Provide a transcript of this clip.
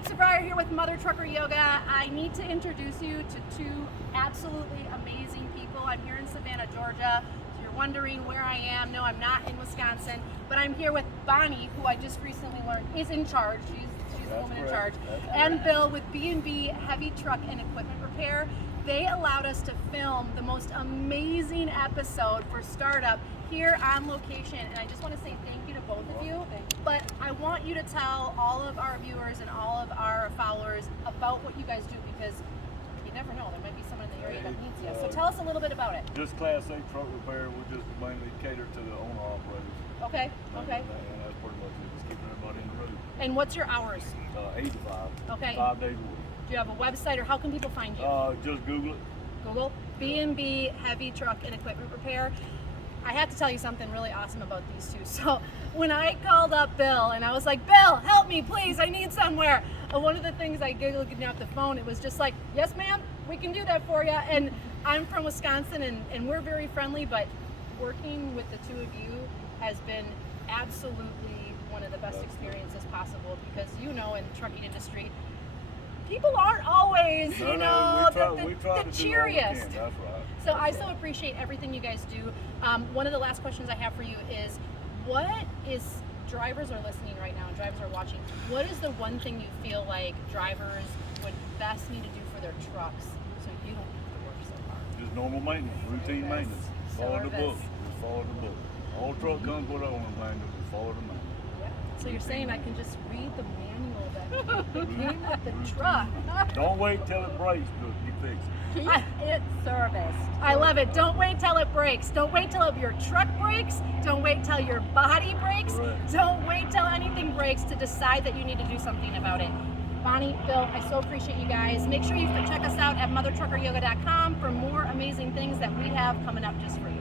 folks, Briar here with Mother Trucker Yoga. I need to introduce you to two absolutely amazing people. I'm here in Savannah, Georgia. If you're wondering where I am, no, I'm not in Wisconsin, but I'm here with Bonnie, who I just recently learned is in charge. She's the woman in charge. And Bill with B&B Heavy Truck and Equipment Repair. They allowed us to film the most amazing episode for Startup here on location, and I just want to say thank you to both of you. But I want you to tell all of our viewers and all of our followers about what you guys do, because you never know, there might be someone in the area that needs you. So tell us a little bit about it. Just Class A truck repair. We just mainly cater to the owner-operators. Okay, okay. And that's pretty much it, just keeping everybody in the road. And what's your hours? 8 to 5. Okay. 5 days a week. Do you have a website, or how can people find you? Just Google it. Google B&B Heavy Truck and Equipment Repair. I have to tell you something really awesome about these two. So when I called up Bill and I was like, Bill, help me please, I need somewhere. One of the things I giggled getting off the phone, it was just like, yes ma'am, we can do that for you. And I'm from Wisconsin and we're very friendly, but working with the two of you has been absolutely one of the best experiences possible, because you know, in the trucking industry, people aren't always, the cheeriest. That's right. So I so appreciate everything you guys do. One of the last questions I have for you is, what is, drivers are listening right now, and drivers are watching, what is the one thing you feel like drivers would best need to do for their trucks so you don't have to work so hard? Just normal maintenance, routine maintenance. Follow the book. Just follow the book. All truck comes with owner manual. Just follow the manual. So you're saying I can just read the manual that came with the truck? Don't wait till it breaks. You fix it. Keep it serviced. I love it. Don't wait till it breaks. Don't wait till your truck breaks. Don't wait till your body breaks. Correct. Don't wait till anything breaks to decide that you need to do something about it. Bonnie, Bill, I so appreciate you guys. Make sure you check us out at mothertruckeryoga.com for more amazing things that we have coming up just for you.